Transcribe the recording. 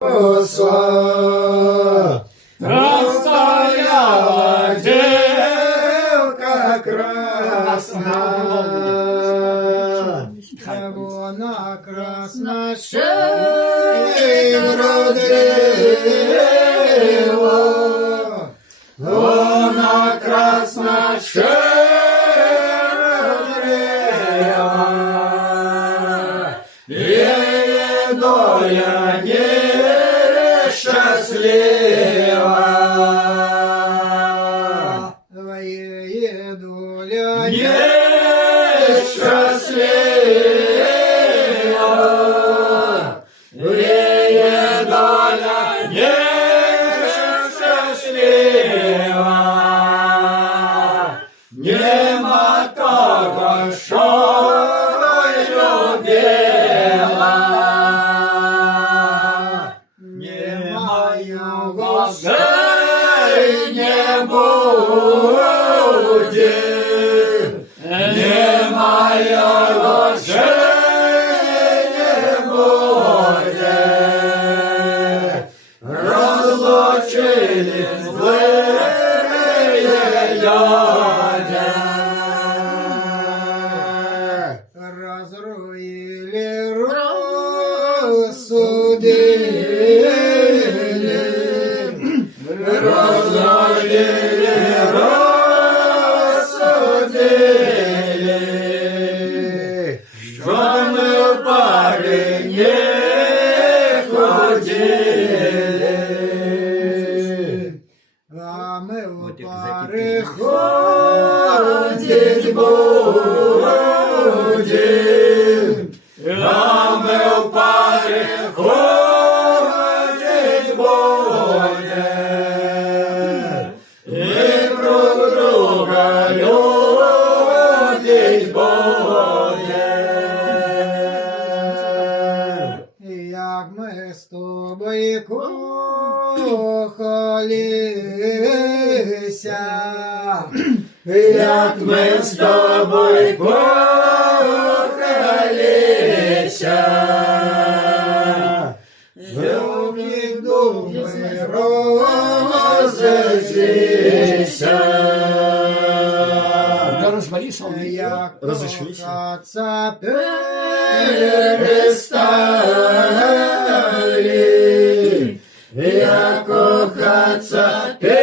росла, стояла девка красна, вона красна ще вродлива, вона красна ще вродлива, її доля нещаслива, її доля нещаслива, її доля нещаслива, нема того, що любила, нема його вже не буде, нема його вже не буде, розлучили злые люди, розруїли, розсудили, розорили, розсудили, що ми в парі не ходили, а ми в пари ходить будем, а ми в парі ходить будем, і друг друга любить будем. Як ми з тобою кохалися, як ми з тобою кохалися, звуки думи розійшлися, як кохаться перестали, як кохаться перестали.